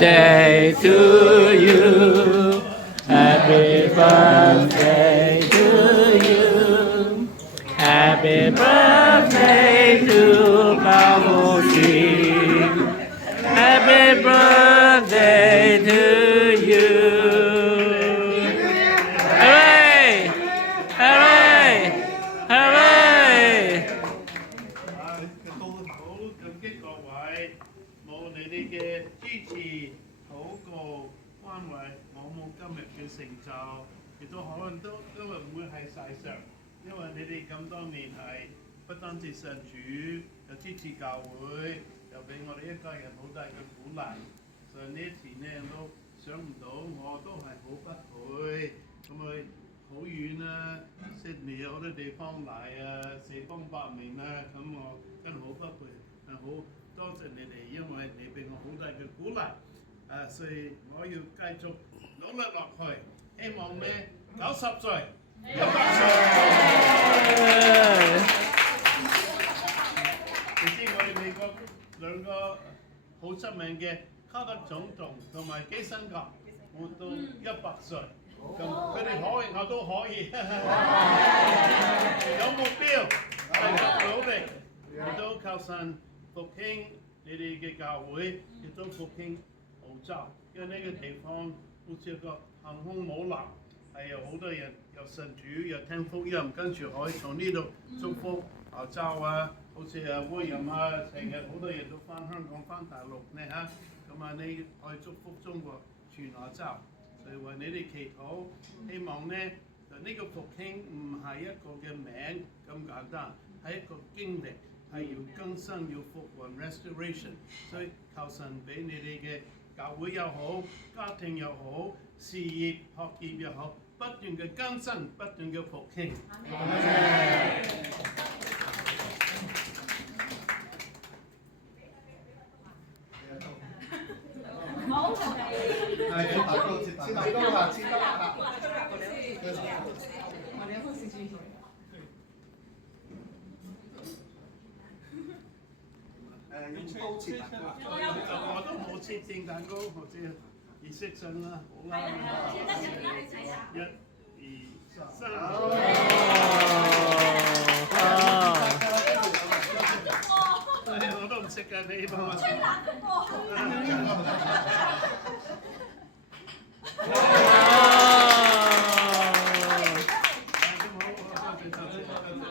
birthday to you. Happy birthday to you. Happy birthday to Babushi. Happy birthday to you. Hooray! Hooray! Hooray! 好感激各位，冇你哋嘅支持、禱告、關懷，我冇今日嘅成就，亦都可能都今日唔會係世上，因為你哋咁多年係不單止信主，又支持教會，又俾我哋一家人好大嘅鼓勵。所以呢一次呢都想唔到，我都係好不配，咁啊好遠啊，悉尼有好多地方嚟啊，四方八面啊，咁我真係好不配，好多謝你哋，因為你俾我好大嘅鼓勵，所以我要繼續努力落去，希望呢90歲、100歲。你知我哋美國兩個好出名嘅卡特總統同埋基辛格活到100歲。咁佢哋可以，我都可以。有目標，繼續努力，亦都靠神復興你哋嘅教會，亦都復興澳洲。因為呢個地方好似一個航空母艦，係有好多人有信主，有聽福音，跟住可以從呢度祝福澳洲啊，好似威廉啊，成日好多人都翻香港、翻大陸呢嚇。咁啊，你可以祝福中國全澳洲。所以為你哋祈禱，希望呢就呢個復興唔係一個嘅名咁簡單，係一個經歷，係要更新、要復還 restoration。所以求神俾你哋嘅教會又好、家庭又好、事業、學業又好，不斷嘅更新、不斷嘅復興。係切蛋糕，切蛋糕啦，切得啦。我連後事注意。用刀切蛋糕。我都冇切正蛋糕，或者儀式上啦，好啦。1、2、3。我都唔識㗎，你幫我切。